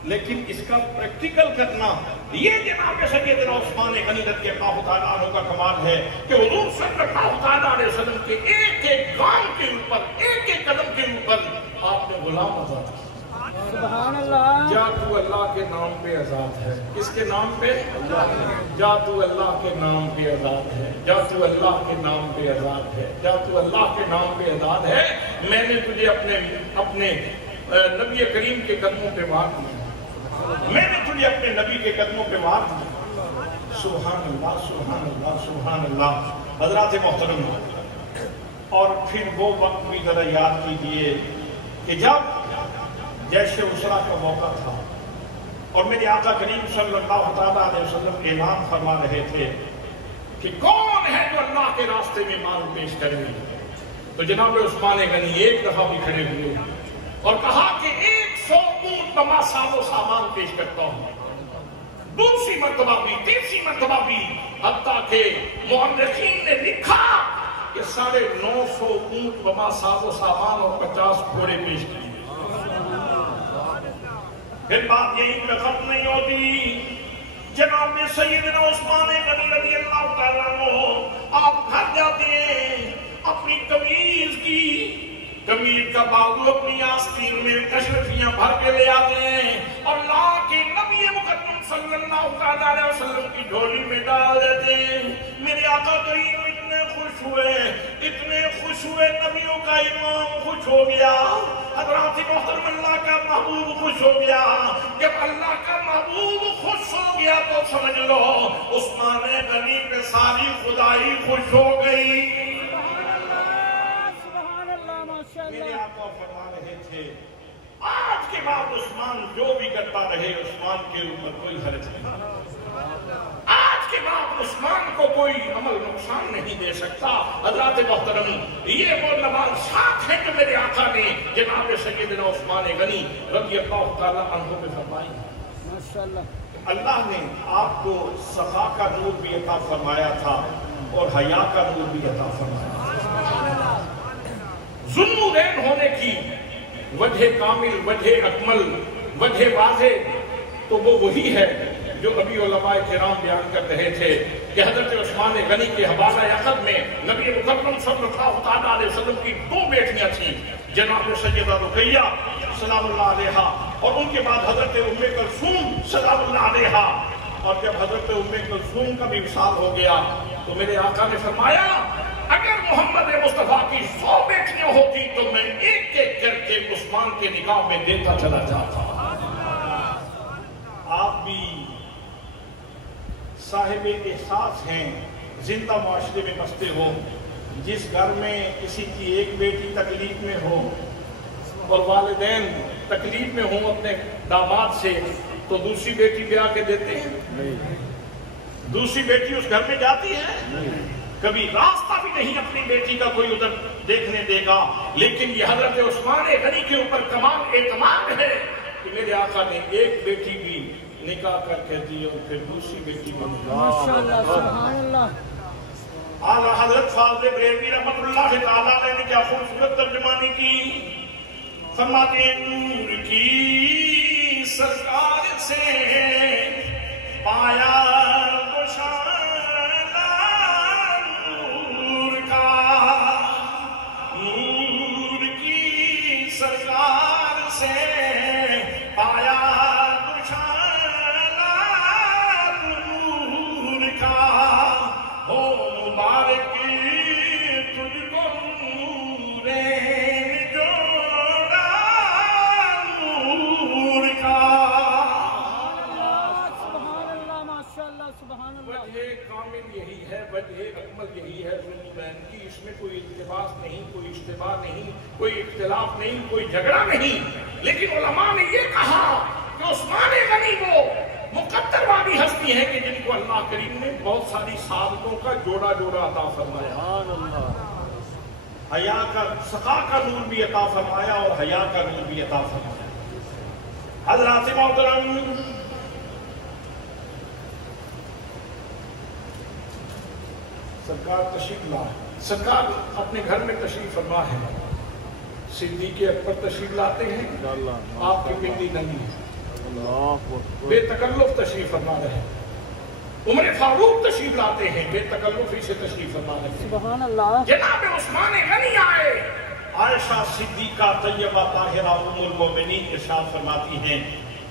لیکن اس کا پریکٹیکل کرنا یہ جناب سیدنا عثمان غنی رضی اللہ تعالیٰ عنہ کا کمال ہے کہ حضور صلی اللہ تعالیٰ علیہ وسلم کے ایک ایک گام کے اوپر، ایک ایک قدم کے اوپر آپ نے غلام آزاد کیا. سبحان اللہ. جا تو اللہ کے نام پہ آزاد ہے. کس کے نام پہ؟ جا تو اللہ کے نام پہ آزاد ہے. جا تو اللہ کے نام پہ آزاد ہے. جا تو اللہ کے نام پہ آزاد ہے. میں نے تجھے اپنے نبی کریم کے قدموں پہ مار دیا. میں نے تجھے اپنے نبی کے قدموں پہ مار دیا. سبحان اللہ. سبحان اللہ. سبحان اللہ. حضرات محترم، اور پھر وہ وقت بھی ذرا یاد کیجئے کہ جب جیش اسرا کا موقع تھا اور میرے آقا کریم صلی اللہ تعالیٰ علیہ وسلم اعلان فرما رہے تھے کہ کون ہے جو اللہ کے راستے میں مال پیش کرے. تو جناب عثمان غنی ایک دفعہ بھی کھڑے ہوئے اور کہا کہ 100 اونٹ بما ساز و سامان پیش کرتا ہوں. دوسری مرتبہ بھی، تیسری مرتبہ بھی، حتیٰ کہ مورخین نے لکھا کہ 950 اونٹ بما ساز و سامان اور 50 گھوڑے پیش کیے. پھر بات یہیں پہ ختم نہیں ہوتی. جناب سیدنا عثمان غنی رضی اللہ تعالیٰ عنہ آپ گھر جاتے ہیں, اپنی قمیض کا بازو اپنی آستین میں کشرفیاں بھر کے لے آتے ہیں اور لا کے نبی مقدم صلی اللہ علیہ وسلم کی جھولی میں ڈال دیتے ہیں. میرے آقا کریم اتنے خوش ہوئے, نبیوں کا امام خوش ہو گیا, حضرات محترم اللہ کا محبوب خوش ہو گیا. جب اللہ کا محبوب خوش ہو گیا تو سمجھ لو عثمان غنی پہ ساری خدائی خوش ہو گئی. میرے آقا فرما رہے تھے آج کے بعد عثمان جو بھی کرتا رہے عثمان کے اوپر کوئی حرج نہیں. آج کے بعد عثمان کو کوئی عمل نقصان نہیں دے سکتا. حضرات محترم یہ وہ نماز ساتھ ہے کہ میرے آقا نے جناب سیدنا عثمان غنی رضی اللہ تعالیٰ عنہ پہ فرمائی. اللہ نے آپ کو سخا کا نور بھی عطا فرمایا تھا اور حیا کا نور بھی عطا فرمایا. ذوالنورین ہونے کی وجہ کامل, وجہ اکمل, وجہ واضح تو وہ وہی ہے جو ابھی علماء کرام بیان کر رہے تھے کہ حضرت عثمان غنی کے حوالہ عقد میں نبی مکرم صلی اللہ علیہ وسلم کی 2 بیٹیاں تھیں, جناب سیدہ رقیہ سلام اللہ علیہا اور ان کے بعد حضرت ام کلثوم سلام اللہ علیہا. اور جب حضرت ام کلثوم کا بھی وصال ہو گیا تو میرے آقا نے فرمایا اگر محمد مصطفیٰ کی 100 بیٹیاں ہوتی تو میں ایک ایک کر کے عثمان کے نکاح میں دیتا چلا جاتا. آپ بھی صاحب احساس ہیں, زندہ معاشرے میں بستے ہو. جس گھر میں کسی کی ایک بیٹی تکلیف میں ہو اور والدین تکلیف میں ہوں اپنے داماد سے تو دوسری بیٹی بیاہ کے دیتے ہیں. دوسری بیٹی اس گھر میں جاتی ہے, کبھی راستہ بھی نہیں اپنی بیٹی کا کوئی ادھر دیکھنے دے گا. لیکن یہ حضرت عثمان غنی کے اوپر کمال اعتماد ہے کہ میرے آقا نے ایک بیٹی بھی نکاح کر کے دی اور پھر دوسری بیٹی بھی. ماشاءاللہ, سبحان اللہ. اعلیٰ حضرت فاضل بریلوی رحمۃ اللہ تعالیٰ نے کیا خوبصورت ترجمانی کی. فرماتے ہیں نور کی سرکار سے پایا کوئی التباس نہیں, کوئی اشتباہ نہیں, کوئی اختلاف نہیں, کوئی جھگڑا نہیں. لیکن علماء نے یہ کہا کہ عثمان غنی وہ مقدر والی ہستی ہے کہ جن کو اللہ کریم نے بہت ساری سعادتوں کا جوڑا عطا فرمایا. حیا کا سخا کا نور بھی عطا فرمایا اور حیا کا نور بھی عطا فرمایا. حضرات محترم سرکار تشریف لائے, سرکار اپنے گھر میں تشریف فرما ہے. صدیق اکبر تشریف لاتے ہیں, آپ کی پنڈی ننگی ہے, بے تکلف تشریف فرما رہے ہیں. عمر فاروق تشریف لاتے ہیں, بے تکلفی سے تشریف فرما رہے ہیں. سبحان اللہ. جناب عثمان غنی آئے, عائشہ صدیقہ طیبہ طاہرہ ام المؤمنین ارشاد فرماتی ہیں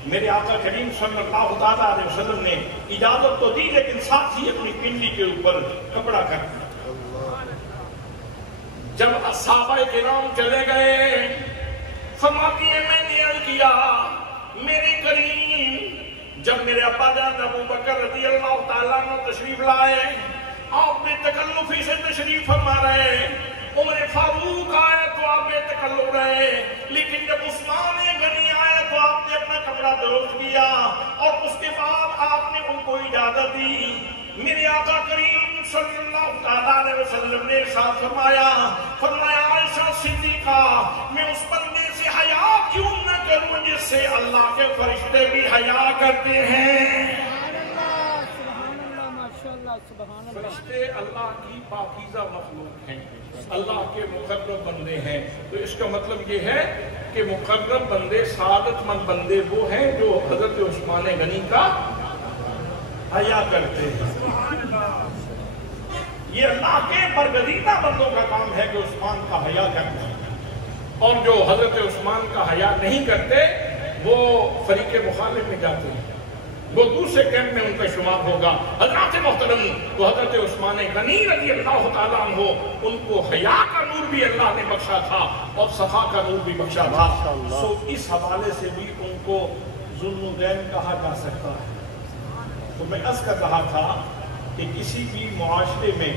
میرے آقا کریم صلی اللہ تعالیٰ علیہ وسلم نے اجازت تو دی لیکن ساتھ ہی اپنی پنڈلی کے اوپر کپڑا کر دیا. جب صحابہ کرام چلے گئے فرماتی ہیں میں نے عرض کیا میرے کریم, جب میرے ابا جان ابو بکر رضی اللہ تعالیٰ عنہ تشریف لائے آپ بے تکلفی سے تشریف فرما رہے, عمر فاروق آئے تو آپ بے تکلف رہے, لیکن جب عثمان غنی آئے تو آپ نے اپنا کپڑا درست کیا اور اس کے بعد آپ نے ان کو اجازت دی. میرے آقا کریم صلی اللہ علیہ وسلم نے ارشاد فرمایا عائشہ صدیقہ میں اس بندے سے حیا کیوں نہ کروں جس سے اللہ کے فرشتے بھی حیا کرتے ہیں. فرشتے اللہ کی پاکیزہ مخلوق ہیں، اللہ کے مقرب بندے ہیں، تو اس کا مطلب یہ ہے کہ مقرب بندے، سعادت مند بندے وہ ہیں جو حضرت عثمان غنی کا حیا کرتے ہیں۔ یہ اللہ کے برگزیدہ بندوں کا کام ہے کہ عثمان کا حیا کرتے ہیں، اور جو حضرت عثمان کا حیا نہیں کرتے وہ فریق مخالف میں جاتے ہیں، وہ دوسرے کیمپ میں ان کا شمار ہوگا۔ حضرات محترم، تو حضرت عثمان غنی رضی اللہ تعالیٰ عنہ، ان کو حیا کا نور بھی اللہ نے بخشا تھا اور صفا کا نور بھی بخشا تھا، سو اس حوالے سے بھی ان کو ذو النورین کہا جا سکتا ہے۔ تو میں عرض کر رہا تھا کہ کسی بھی معاشرے میں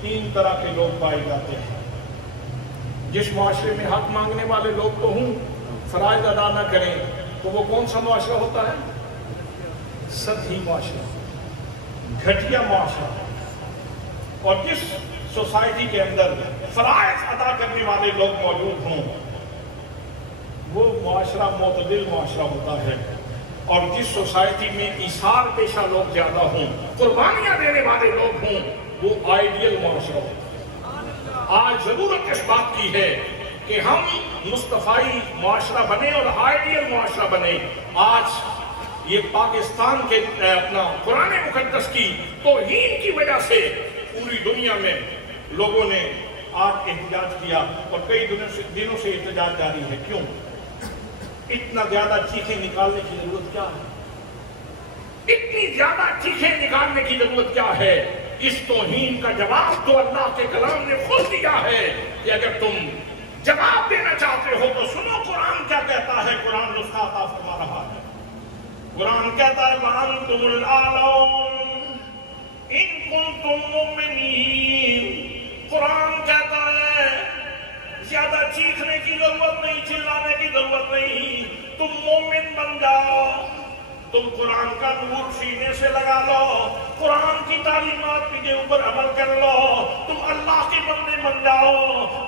تین طرح کے لوگ پائے جاتے ہیں۔ جس معاشرے میں حق مانگنے والے لوگ تو ہوں، فرائض ادا نہ کریں، تو وہ کون سا معاشرہ ہوتا ہے؟ سطحی معاشرہ، گھٹیا معاشرہ۔ اور جس سوسائٹی کے اندر فرائض ادا کرنے والے لوگ موجود ہوں، وہ معاشرہ معتدل معاشرہ ہوتا ہے۔ اور جس سوسائٹی میں ایثار پیشہ لوگ زیادہ ہوں، قربانیاں دینے والے لوگ ہوں، وہ آئیڈیل معاشرہ ہوتا ہے۔ آج ضرورت اس بات کی ہے کہ ہم مصطفی معاشرہ بنے اور آئیڈیل معاشرہ بنے۔ آج یہ پاکستان کے اپنا قرآن مقدس کی توہین کی وجہ سے پوری دنیا میں لوگوں نے آج احتجاج کیا، اور کئی دنوں سے احتجاج جاری ہے۔ کیوں اتنا زیادہ چیخیں نکالنے کی ضرورت کیا ہے؟ اتنی زیادہ چیخیں نکالنے کی ضرورت کیا ہے؟ اس توہین کا جواب تو اللہ کے کلام نے خود دیا ہے کہ اگر تم جواب دینا چاہتے ہو تو سنو قرآن کیا کہتا ہے۔ قرآن نسخہ عطا فرما رہا ہے۔ قرآن کہتا ہے وَأَنْتُمُ الْأَعْلَوْنَ إِن كُنتُم مُّؤْمِنِينَ۔ قرآن کہتا ہے زیادہ چیخنے کی ضرورت نہیں، چلانے کی ضرورت نہیں، تم مومن بن جاؤ، تم قرآن کا نور سینے سے لگا لو، قرآن کی تعلیمات کے اوپر عمل کر لو، تم اللہ کے بندے بن جاؤ،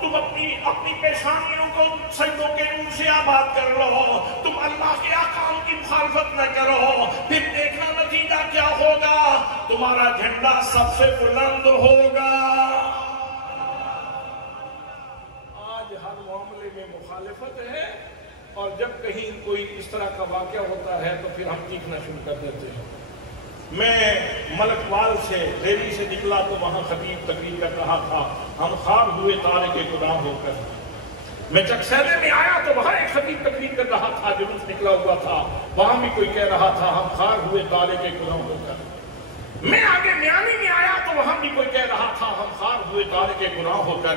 تم اپنی پیشانیوں کو سجدوں کے نور سے آباد کر لو، تم اللہ کے احکام کی مخالفت نہ کرو، پھر دیکھنا نتیجہ کیا ہوگا، تمہارا جھنڈا سب سے بلند ہوگا۔ آج ہر معاملے میں مخالفت ہے، اور جب کہیں کوئی اس طرح کا واقعہ ہوتا ہے تو پھر ہم چیخنا شروع کر دیتے ہیں۔ میں ملکوال سے ریلی سے نکلا تو وہاں خطیب تقریر کر رہا تھا، ہم خوار ہوئے تارے کے گناہ ہو کر۔ میں چکسیدے میں آیا تو وہاں ایک خطیب تقریر کر رہا تھا، جلوس نکلا ہوا تھا، وہاں بھی کوئی کہہ رہا تھا ہم خوار ہوئے تارے کے گناہ ہو کر۔ میں آگے میانی میں آیا تو وہاں بھی کوئی کہہ رہا تھا ہم خوار ہوئے تارے کے گناہ ہو کر۔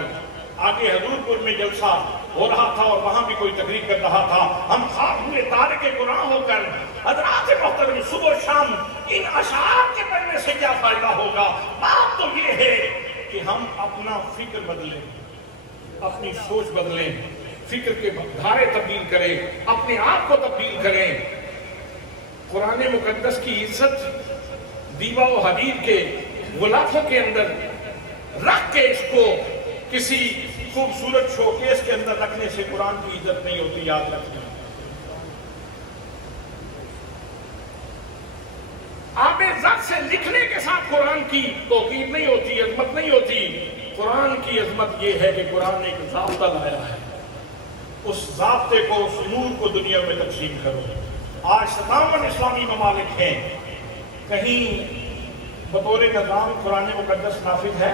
آگے حضور پور میں جلسہ ہو رہا تھا اور وہاں بھی کوئی تقریر کر رہا تھا ہم خواب ہوئے تارے کے گناہ ہو کر۔ حضرات محترم، صبح و شام ان اشعار کے پڑھنے سے کیا فائدہ ہوگا؟ بات تو یہ ہے کہ ہم اپنا فکر بدلیں، اپنی سوچ بدلیں، فکر کے دھارے تبدیل کریں، اپنے آپ کو تبدیل کریں۔ قرآن مقدس کی عزت دیبا و حدید کے غلافوں کے اندر رکھ کے اس کو کسی خوبصورت شوکیس کے اندر رکھنے سے قرآن کی عزت نہیں ہوتی، یاد رکھنا۔ آب ذات سے لکھنے کے ساتھ قرآن کی توقیر نہیں ہوتی، عظمت نہیں ہوتی۔ قرآن کی عظمت یہ ہے کہ قرآن نے ایک ضابطہ لایا ہے، اس ضابطے کو، اس نور کو دنیا میں تقسیم کرو۔ آج 57 اسلامی ممالک ہیں، کہیں بطور نظام قرآن مقدس نافذ ہے؟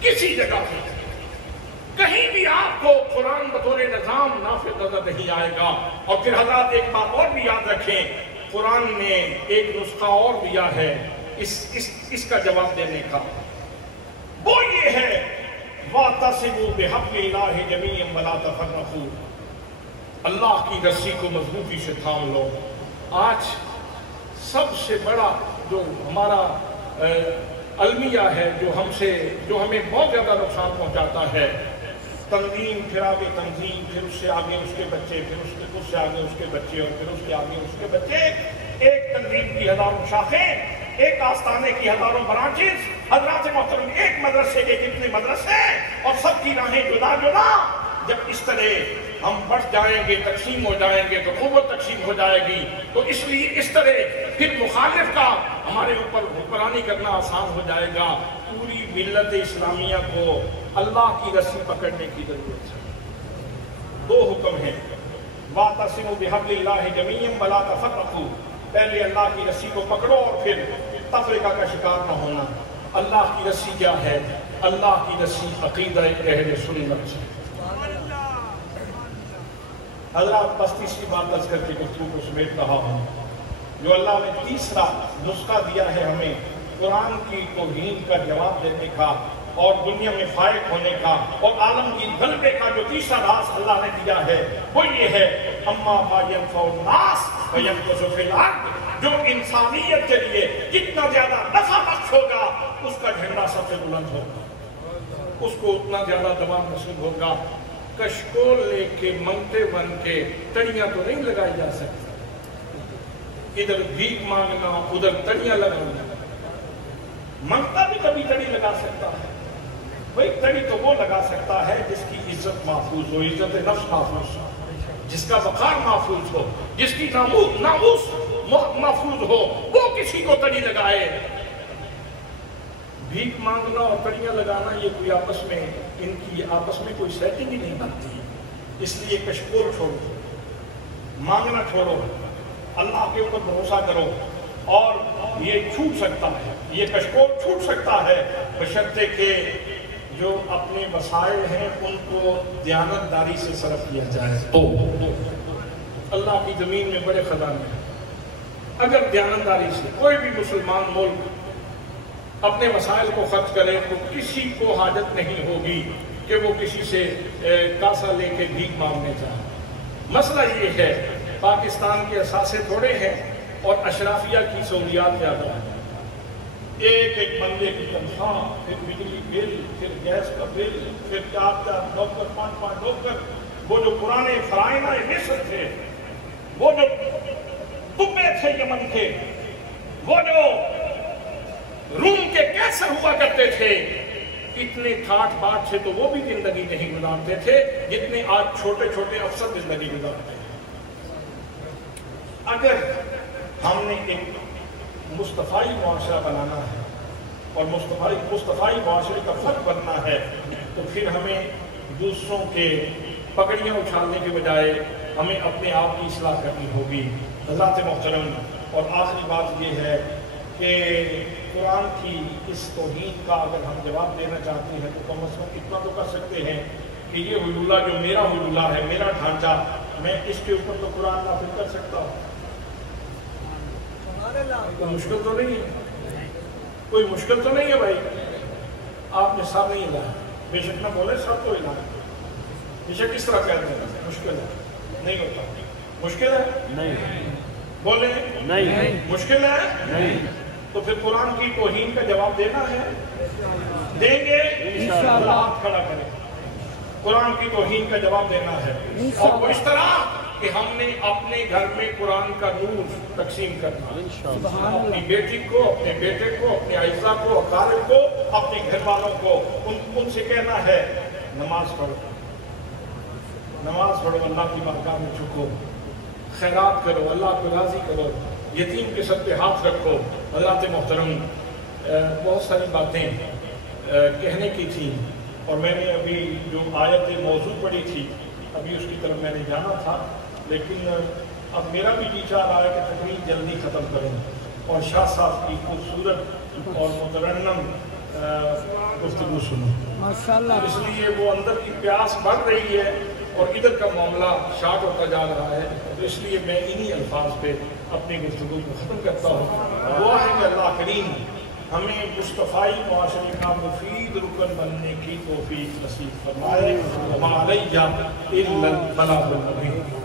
کسی جگہ پہ کہیں بھی آپ کو قرآن بطور نظام نافذ نظر نہیں آئے گا۔ اور پھر حضرات ایک بات اور بھی یاد رکھیں، قرآن نے ایک نسخہ اور دیا ہے اس کا جواب دینے کا، وہ یہ ہے وَاعْتَصِمُوا بِحَبْلِ اللَّهِ جَمِيعًا وَلَا تَفَرَّقُوا۔ اللہ کی رسی کو مضبوطی سے تھام لو۔ آج سب سے بڑا جو ہمارا المیہ ہے، جو ہمیں بہت زیادہ نقصان پہنچاتا ہے، تنظیم، پھر آگے تنظیم، پھر اس سے آگے اس کے بچے، پھر اس سے آگے اس کے بچے، اور پھر اس کے آگے اس کے بچے۔ ایک تنظیم کی ہزاروں شاخیں، ایک آستانے کی ہزاروں برانچز، حضرات محترم ایک مدرسے کے کتنے مدرسے، اور سب کی راہیں جدا جدا۔ جب اس طرح ہم بڑھ جائیں گے، تقسیم ہو جائیں گے تو قوت تقسیم ہو جائے گی. تو اس لیے اس طرح پھر مخالف کا ہمارے اوپر حکمرانی کرنا آسان ہو جائے گا. پوری ملت اسلامیہ کو اللہ کی رسی پکڑنے کی ضرورت ہے. 2 حکم ہیں. وَاعْتَصِمُوا بِحَبْلِ اللَّهِ جَمِيعًا وَلَا تَفَرَّقُوا. پہلے اللہ کی رسی کو پکڑو اور پھر تفرقہ کا شکار نہ ہونا. اللہ کی رسی کیا ہے؟ اللہ کی رسی عقیدہ اہل سنت ہے. حضرات بس تیسری بات درج کر کے گفتگو کو سمیٹ رہا ہوں. جو اللہ نے تیسرا نسخہ دیا ہے ہمیں قرآن کی توہین کا جواب دینے کا اور دنیا میں فائق ہونے کا اور عالمگیر غلبے کا جو تیسرا راز اللہ نے دیا ہے وہ یہ ہے اما ما ينفع الناس وينقص في الارض. جو انسانیت کے لیے جتنا زیادہ نفع بخش ہوگا اس کا جھنڈا سب سے بلند ہوگا، اس کو اتنا زیادہ دباؤ نصیب ہوگا. کشکول لے کے منگتے بن کے تڑیاں تو نہیں لگائی جا سکتی. ادھر بھیک مانگنا ادھر تڑیاں لگانا. منگتا بھی کبھی تڑی لگا سکتا ہے. بھئی تڑی تو وہ لگا سکتا ہے جس کی عزت محفوظ ہو، عزت نفس محفوظ ہو، جس کا وقار محفوظ ہو، جس کی ناموس محفوظ ہو، وہ کسی کو تڑی لگائے. بھیک مانگنا اور تڑیاں لگانا یہ کوئی آپس میں ان کی آپس میں کوئی سیٹنگ ہی نہیں بنتی. اس لیے کشکول چھوڑو، مانگنا چھوڑو، اللہ کے اوپر بھروسہ کرو. اور یہ چھوٹ سکتا ہے، یہ کشکول چھوٹ سکتا ہے بشرطے کہ جو اپنے وسائل ہیں ان کو دیانتداری سے صرف کیا جائے. تو اللہ کی زمین میں بڑے خزانے ہیں. اگر دیانتداری سے کوئی بھی مسلمان ملک اپنے وسائل کو خرچ کرے تو کسی کو حاجت نہیں ہوگی کہ وہ کسی سے کاسا لے کے بھیک مانگنے چاہے. مسئلہ یہ ہے پاکستان کے اثاثے تھوڑے ہیں اور اشرافیہ کی سہولیات زیادہ ہیں. ایک بندے کی تنخواہ، پھر بجلی بل، پھر گیس کا بل، پھر 4 نوکر 5 نوکر. وہ جو پرانے فرائض مصر تھے، وہ جو تبے تھے یمن کے، وہ جو روم کے کیسر ہوا کرتے تھے، اتنے ٹھاٹ باٹ سے تو وہ بھی زندگی نہیں گزارتے تھے جتنے آج چھوٹے چھوٹے افسر زندگی گزارتے ہیں. اگر ہم نے ایک مصطفی معاشرہ بنانا ہے اور مصطفی معاشرے کا فرق بننا ہے تو پھر ہمیں دوسروں کے پکڑیاں اچھالنے کے بجائے ہمیں اپنے آپ کی اصلاح کرنی ہوگی. حضرات محترم، اور آخری بات یہ ہے کہ قرآن کی اس توہین کا اگر ہم جواب دینا چاہتے ہیں تو کم از کم اتنا تو کر سکتے ہیں کہ یہ حلولہ جو میرا حلولہ ہے، میرا ڈھانچہ، میں اس کے اوپر تو قرآن نافذ کر سکتا ہوں. کوئی مشکل تو نہیں ہے، کوئی مشکل تو نہیں ہے بھائی. آپ نے سب نہیں ہلایا، بے شک نہ بولے سب کو ہلایا. بے شک اس طرح کہتے ہیں مشکل ہے، نہیں ہوتا. مشکل ہے نہیں، بولے نہیں، مشکل ہے نہیں. تو پھر قرآن کی توہین کا جواب دینا ہے، دیں گے انشاءاللہ. ہاتھ کھڑا کریں. قرآن کی توہین کا جواب دینا ہے اور وہ اس طرح کہ ہم نے اپنے گھر میں قرآن کا نور تقسیم کرنا. اپنی بیٹی کو، اپنے بیٹے کو، اپنے اعزاء کو، اقارب کو، اپنے گھر والوں کو ان سے کہنا ہے نماز پڑھو، نماز پڑھو، اللہ کی بارگاہ میں جھکو، خیرات کرو، اللہ کو راضی کرو، یتیم کے سر پہ ہاتھ رکھو. حضرات محترم، بہت ساری باتیں کہنے کی تھیں اور میں نے ابھی جو آیت موضوع پڑھی تھی ابھی اس کی طرف میں نے جانا تھا، لیکن اب میرا بھی جی چاہ رہا ہے کہ تقریر جلدی ختم کروں اور شاہ صاحب کی خوبصورت اور مترنم گفتگو سنوں. اس لیے وہ اندر کی پیاس بڑھ رہی ہے اور ادھر کا معاملہ شارٹ ہوتا جا رہا ہے. تو اس لیے میں انہی الفاظ پہ اپنی گفتگو کو ختم کرتا ہوں. دعا ہے کہ اللہ کریم ہمیں مصطفی معاشرے کا مفید رکن بننے کی توفیق نصیب فرمائے. وما علیہ الا البلاغ المبین.